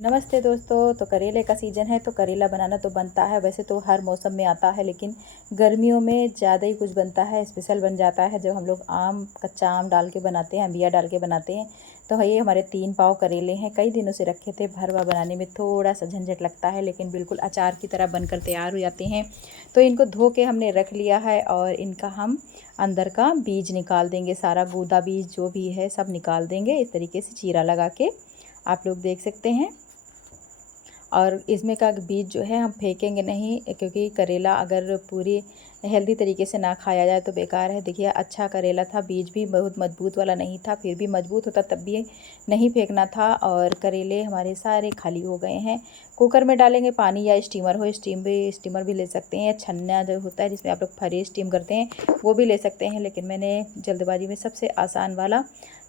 नमस्ते दोस्तों। तो करेले का सीज़न है तो करेला बनाना तो बनता है। वैसे तो हर मौसम में आता है, लेकिन गर्मियों में ज़्यादा ही कुछ बनता है, स्पेशल बन जाता है जब हम लोग कच्चा आम डाल के बनाते हैं, अम्बिया डाल के बनाते हैं। तो ये हमारे 3 पाव करेले हैं, कई दिनों से रखे थे। भरवा बनाने में थोड़ा सा झंझट लगता है, लेकिन बिल्कुल अचार की तरह बनकर तैयार हो जाते हैं। तो इनको धो के हमने रख लिया है और इनका हम अंदर का बीज निकाल देंगे। सारा गूदा बीज जो भी है सब निकाल देंगे। इस तरीके से चीरा लगा के आप लोग देख सकते हैं। और इसमें का बीज जो है हम फेंकेंगे नहीं, क्योंकि करेला अगर पूरी हेल्दी तरीके से ना खाया जाए तो बेकार है। देखिए अच्छा करेला था, बीज भी बहुत मजबूत वाला नहीं था, फिर भी मजबूत होता तब भी नहीं फेंकना था। और करेले हमारे सारे खाली हो गए हैं। कुकर में डालेंगे पानी, या स्टीमर हो, स्टीमर भी ले सकते हैं, या छन्ना जो होता है जिसमें आप लोग फरे स्टीम करते हैं वो भी ले सकते हैं। लेकिन मैंने जल्दबाजी में सबसे आसान वाला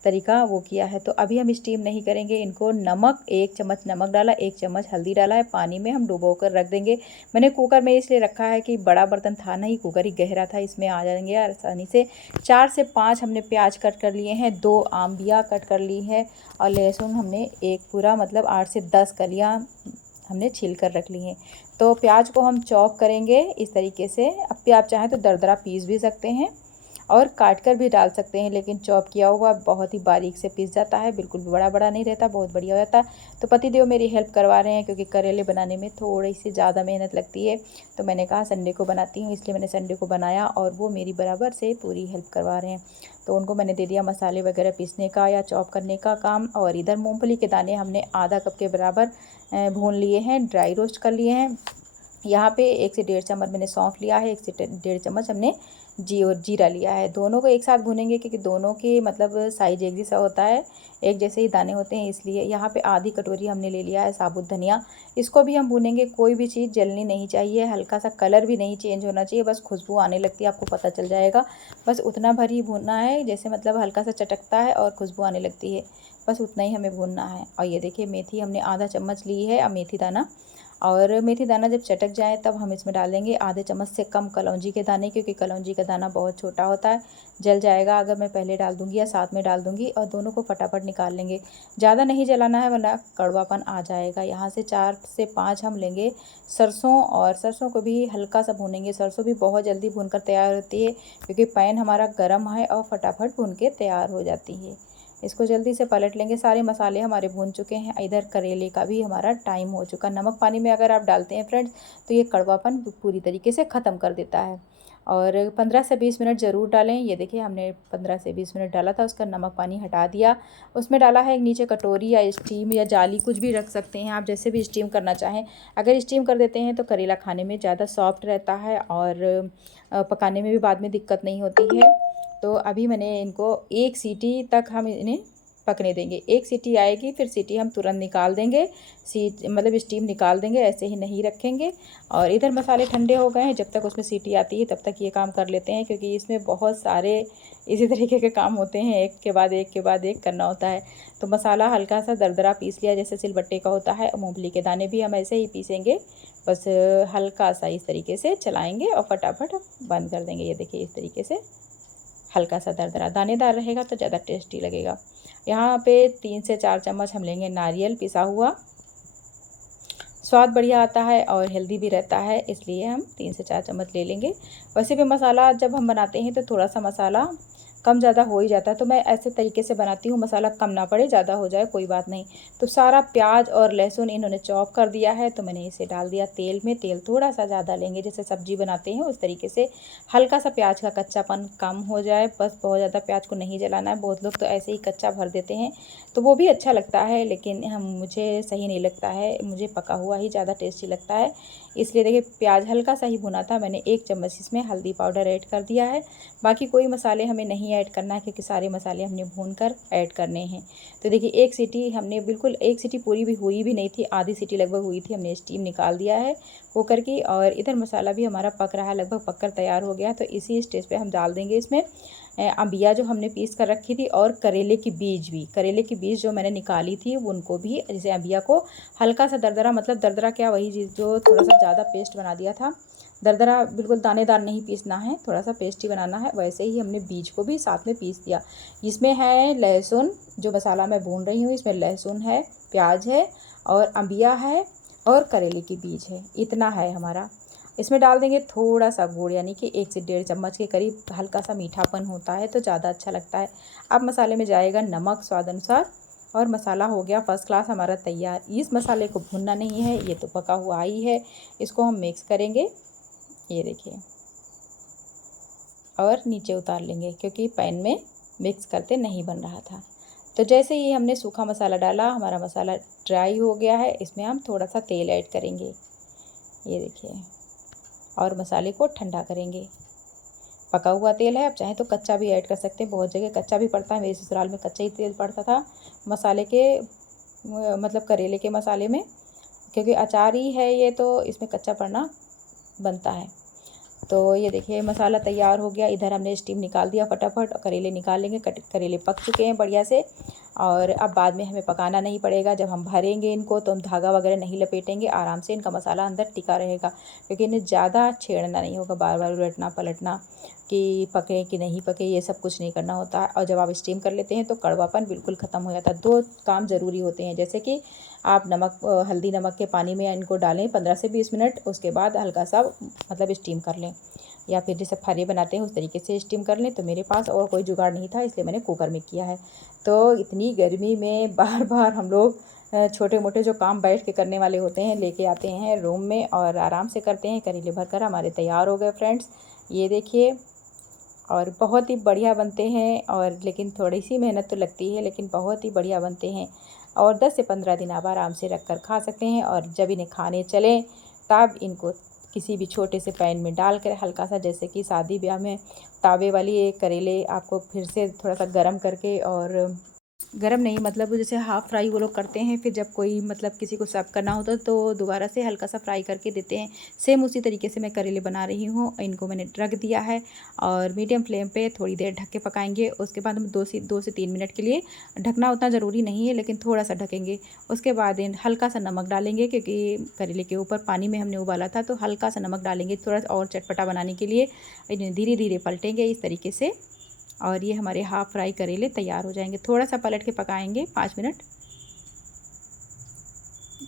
तरीका वो किया है। तो अभी हम स्टीम नहीं करेंगे इनको। नमक, 1 चम्मच नमक डाला, 1 चम्मच हल्दी डाला है, पानी में हम डुबो कर रख देंगे। मैंने कुकर में इसलिए रखा है कि बड़ा बर्तन था नहीं, कुकर ही गहरा था, इसमें आ जाएंगे आसानी से। 4 से 5 हमने प्याज कट कर लिए हैं, 2 आम्बिया कट कर ली है, और लहसुन हमने एक पूरा मतलब 8 से 10 कलियाँ हमने छील कर रख ली हैं। तो प्याज को हम चॉप करेंगे इस तरीके से। अब भी आप चाहें तो दरदरा पीस भी सकते हैं और काट कर भी डाल सकते हैं, लेकिन चॉप किया हुआ बहुत ही बारीक से पीस जाता है, बिल्कुल भी बड़ा बड़ा नहीं रहता, बहुत बढ़िया हो जाता है। तो पतिदेव मेरी हेल्प करवा रहे हैं, क्योंकि करेले बनाने में थोड़ी सी ज़्यादा मेहनत लगती है। तो मैंने कहा संडे को बनाती हूँ, इसलिए मैंने संडे को बनाया, और वो मेरी बराबर से पूरी हेल्प करवा रहे हैं। तो उनको मैंने दे दिया मसाले वगैरह पीसने का या चॉप करने का काम। और इधर मूँगफली के दाने हमने आधा कप के बराबर भून लिए हैं, ड्राई रोस्ट कर लिए हैं। यहाँ पे 1 से 1.5 चम्मच मैंने सौंफ लिया है, 1 से 1.5 चम्मच हमने जीरा लिया है। दोनों को एक साथ भूनेंगे, क्योंकि दोनों के मतलब साइज एक जैसा होता है, एक जैसे ही दाने होते हैं, इसलिए। यहाँ पे आधी कटोरी हमने ले लिया है साबुत धनिया, इसको भी हम भूनेंगे। कोई भी चीज़ जलनी नहीं चाहिए, हल्का सा कलर भी नहीं चेंज होना चाहिए, बस खुशबू आने लगती है, आपको पता चल जाएगा। बस उतना भर ही भूनना है, जैसे मतलब हल्का सा चटकता है और खुशबू आने लगती है, बस उतना ही हमें भूनना है। और ये देखिए मेथी हमने आधा चम्मच ली है, अब मेथी दाना। और मेथी दाना जब चटक जाए तब हम इसमें डालेंगे आधे चम्मच से कम कलौंजी के दाने, क्योंकि कलौंजी का दाना बहुत छोटा होता है, जल जाएगा अगर मैं पहले डाल दूंगी या साथ में डाल दूंगी। और दोनों को फटाफट निकाल लेंगे, ज़्यादा नहीं जलाना है वरना कड़वापन आ जाएगा। यहाँ से 4 से 5 हम लेंगे सरसों, और सरसों को भी हल्का सा भूनेंगे। सरसों भी बहुत जल्दी भून कर तैयार होती है, क्योंकि पैन हमारा गर्म है और फटाफट भून के तैयार हो जाती है। इसको जल्दी से पलट लेंगे। सारे मसाले हमारे भून चुके हैं, इधर करेले का भी हमारा टाइम हो चुका। नमक पानी में अगर आप डालते हैं फ्रेंड्स, तो ये कड़वापन पूरी तरीके से ख़त्म कर देता है। और 15 से 20 मिनट ज़रूर डालें। ये देखिए हमने 15 से 20 मिनट डाला था, उसका नमक पानी हटा दिया। उसमें डाला है एक नीचे कटोरी या स्टीम या जाली, कुछ भी रख सकते हैं आप, जैसे भी स्टीम करना चाहें। अगर स्टीम कर देते हैं तो करेला खाने में ज़्यादा सॉफ्ट रहता है, और पकाने में भी बाद में दिक्कत नहीं होती है। तो अभी मैंने इनको 1 सीटी तक हम इन्हें पकने देंगे। 1 सीटी आएगी, फिर सीटी हम तुरंत निकाल देंगे। मतलब स्टीम निकाल देंगे, ऐसे ही नहीं रखेंगे। और इधर मसाले ठंडे हो गए हैं, जब तक उसमें सीटी आती है तब तक ये काम कर लेते हैं, क्योंकि इसमें बहुत सारे इसी तरीके के काम होते हैं, एक के बाद एक के बाद एक करना होता है। तो मसाला हल्का सा दरदरा पीस लिया, जैसे सिलबट्टे का होता है। मूँगफली के दाने भी हम ऐसे ही पीसेंगे, बस हल्का सा इस तरीके से चलाएँगे और फटाफट बंद कर देंगे। ये देखिए इस तरीके से हल्का सा दरदरा, दानेदार रहेगा तो ज़्यादा टेस्टी लगेगा। यहाँ पे 3 से 4 चम्मच हम लेंगे नारियल पिसा हुआ। स्वाद बढ़िया आता है और हेल्दी भी रहता है, इसलिए हम 3 से 4 चम्मच ले लेंगे। वैसे भी मसाला जब हम बनाते हैं तो थोड़ा सा मसाला कम ज़्यादा हो ही जाता है, तो मैं ऐसे तरीके से बनाती हूँ, मसाला कम ना पड़े, ज़्यादा हो जाए कोई बात नहीं। तो सारा प्याज और लहसुन इन्होंने चॉप कर दिया है, तो मैंने इसे डाल दिया तेल में। तेल थोड़ा सा ज़्यादा लेंगे, जैसे सब्जी बनाते हैं उस तरीके से, हल्का सा प्याज का कच्चापन कम हो जाए, बस बहुत ज़्यादा प्याज को नहीं जलाना है। बहुत लोग तो ऐसे ही कच्चा भर देते हैं, तो वो भी अच्छा लगता है, लेकिन मुझे सही नहीं लगता है, मुझे पका हुआ ही ज़्यादा टेस्टी लगता है। इसलिए देखिए प्याज हल्का सा ही भुना था, मैंने 1 चम्मच इसमें हल्दी पाउडर ऐड कर दिया है। बाकी कोई मसाले हमें नहीं ऐड करना है, क्योंकि सारे मसाले हमने भून कर ऐड करने हैं। तो देखिए 1 सीटी हमने, बिल्कुल 1 सीटी पूरी भी हुई भी नहीं थी, आधी सीटी लगभग हुई थी, हमने स्टीम निकाल दिया है कुकर की। और इधर मसाला भी हमारा पक रहा है, लगभग पककर तैयार हो गया। तो इसी स्टेज पे हम डाल देंगे इसमें अम्बिया जो हमने पीस कर रखी थी, और करेले की बीज भी, करेले की बीज जो मैंने निकाली थी उनको भी, जैसे अम्बिया को हल्का सा दरदरा, मतलब दरदरा क्या, वही चीज़ जो थोड़ा सा ज़्यादा पेस्ट बना दिया था। दरदरा बिल्कुल दानेदार नहीं पीसना है, थोड़ा सा पेस्टी बनाना है। वैसे ही हमने बीज को भी साथ में पीस दिया। इसमें है लहसुन, जो मसाला मैं भून रही हूँ इसमें लहसुन है, प्याज है, और अम्बिया है और करेले की बीज है, इतना है हमारा। इसमें डाल देंगे थोड़ा सा गुड़, यानी कि 1 से 1.5 चम्मच के करीब। हल्का सा मीठापन होता है तो ज़्यादा अच्छा लगता है। अब मसाले में जाएगा नमक स्वाद अनुसार, और मसाला हो गया फर्स्ट क्लास हमारा तैयार। इस मसाले को भूनना नहीं है, ये तो पका हुआ ही है। इसको हम मिक्स करेंगे, ये देखिए, और नीचे उतार लेंगे क्योंकि पैन में मिक्स करते नहीं बन रहा था। तो जैसे ही हमने सूखा मसाला डाला, हमारा मसाला ड्राई हो गया है। इसमें हम थोड़ा सा तेल ऐड करेंगे, ये देखिए, और मसाले को ठंडा करेंगे। पका हुआ तेल है, आप चाहें तो कच्चा भी ऐड कर सकते हैं। बहुत जगह कच्चा भी पड़ता है, मेरे ससुराल में कच्चा ही तेल पड़ता था मसाले के, मतलब करेले के मसाले में, क्योंकि अचार ही है ये, तो इसमें कच्चा पड़ना बनता है। तो ये देखिए मसाला तैयार हो गया। इधर हमने स्टीम निकाल दिया फटाफट, और करेले निकाल लेंगे। करेले पक चुके हैं बढ़िया से, और अब बाद में हमें पकाना नहीं पड़ेगा। जब हम भरेंगे इनको तो हम धागा वगैरह नहीं लपेटेंगे, आराम से इनका मसाला अंदर टिका रहेगा, क्योंकि इन्हें ज़्यादा छेड़ना नहीं होगा, बार बार उलटना पलटना कि पके कि नहीं पके, ये सब कुछ नहीं करना होता है। और जब आप स्टीम कर लेते हैं तो कड़वापन बिल्कुल ख़त्म हो जाता है। 2 काम ज़रूरी होते हैं, जैसे कि आप नमक, हल्दी नमक के पानी में इनको डालें 15 से 20 मिनट, उसके बाद हल्का सा मतलब स्टीम कर लें, या फिर जैसे फरे बनाते हैं उस तरीके से स्टीम कर लें। तो मेरे पास और कोई जुगाड़ नहीं था, इसलिए मैंने कुकर में किया है। तो इतनी गर्मी में बार बार हम लोग छोटे मोटे जो काम बैठ के करने वाले होते हैं लेके आते हैं रूम में और आराम से करते हैं। करेले भरकर हमारे तैयार हो गए फ्रेंड्स, ये देखिए, और बहुत ही बढ़िया बनते हैं। और लेकिन थोड़ी सी मेहनत तो लगती है, लेकिन बहुत ही बढ़िया बनते हैं। और 10 से 15 दिन आप आराम से रख कर खा सकते हैं। और जब इन्हें खाने चलें तब इनको किसी भी छोटे से पैन में डालकर हल्का सा, जैसे कि शादी ब्याह में तावे वाली एक करेले आपको फिर से थोड़ा सा गरम करके, और गरम नहीं मतलब जैसे हाफ़ फ्राई वो लोग करते हैं, फिर जब कोई मतलब किसी को सर्व करना होता है तो दोबारा से हल्का सा फ्राई करके देते हैं। सेम उसी तरीके से मैं करेले बना रही हूँ। इनको मैंने रख दिया है और मीडियम फ्लेम पे थोड़ी देर ढक के पकाएंगे। उसके बाद हम 2 से 3 मिनट के लिए, ढकना उतना ज़रूरी नहीं है लेकिन थोड़ा सा ढकेंगे। उसके बाद हल्का सा नमक डालेंगे, क्योंकि करेले के ऊपर पानी में हमने उबाला था, तो हल्का सा नमक डालेंगे थोड़ा और चटपटा बनाने के लिए। इन्हें धीरे धीरे पलटेंगे इस तरीके से, और ये हमारे हाफ़ फ्राई करेले तैयार हो जाएंगे। थोड़ा सा पलट के पकाएंगे 5 मिनट,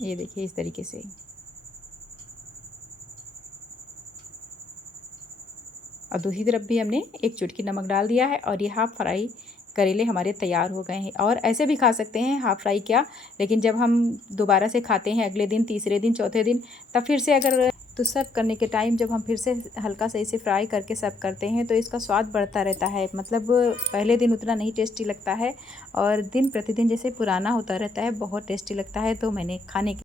ये देखिए इस तरीके से। और दूसरी तरफ भी हमने 1 चुटकी नमक डाल दिया है, और ये हाफ़ फ्राई करेले हमारे तैयार हो गए हैं। और ऐसे भी खा सकते हैं, हाफ़ फ्राई क्या, लेकिन जब हम दोबारा से खाते हैं अगले दिन, तीसरे दिन, चौथे दिन, तब फिर से अगर तो सर्व करने के टाइम जब हम फिर से हल्का सा इसे फ्राई करके सर्व करते हैं तो इसका स्वाद बढ़ता रहता है। मतलब पहले दिन उतना नहीं टेस्टी लगता है, और दिन प्रतिदिन जैसे पुराना होता रहता है, बहुत टेस्टी लगता है। तो मैंने खाने